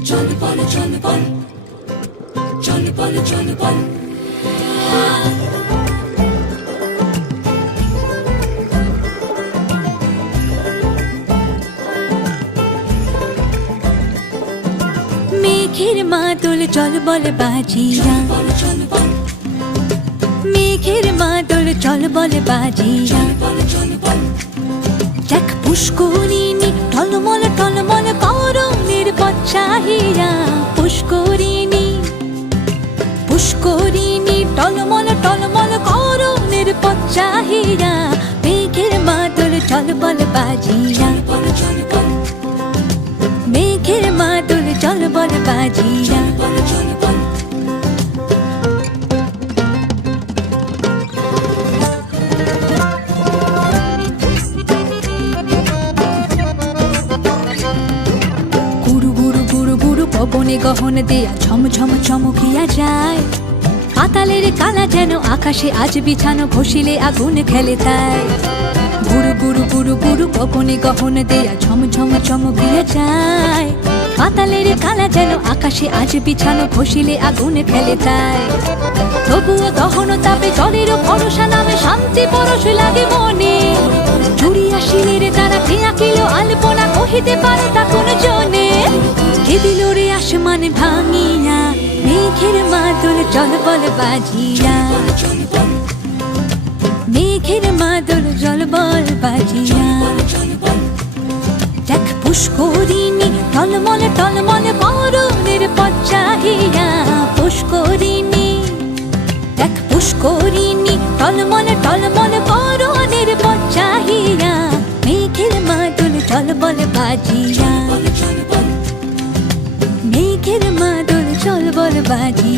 চল বল চল বল চল বল চল বল মেঘের মাদল চল বল বাজিয়া মেঘের মাদল চল বল বাজিয়া দেখ পুষ্করিণী টলমল টলমল করণের পথ চাহিয়া পুষ্করিণী পুষ্করিণী টলমল টলমল করণের পথ চাহিয়া মেঘের মাদল চল বল বাজিয়া মেঘের মাদল চল বল বাজিয়া পবনে গহন দেয়া ঝম ঝম চমকিয়া যায় পাতালের কালা যেন আকাশে আজ বিছানো ঘষিলে আগুন খেলে তাই গুরু গুরু গুরু গুরু পবনে গহন দেয়া ঝম ঝম চমকিয়া যায় পাতালের কালা যেন আকাশে আজ বিছানো ঘষিলে আগুন খেলে তাই তবুও গহন তাপে জলেরও ভরসা নামে শান্তি পরশ লাগে মনে জুড়িয়া শিলের দ্বারা কে আঁকিল আলপনা কহিতে পারে তা কোন জনে কে দিল রে আসমান ভাঙিয়া মেঘের মাদল চল বল বাজিয়া মেঘের মাদল চল বল বাজিয়া দেখ পুষ্করিণী টলমল টলমল করণের পথ চাহিয়া পুষ্করিণী দেখ পুষ্করিণী টলমল টলমল করণের পথ চাহিয়া মেঘের মাদল চল বল বাজিয়া মেঘের মাদল চল বল বাজিয়া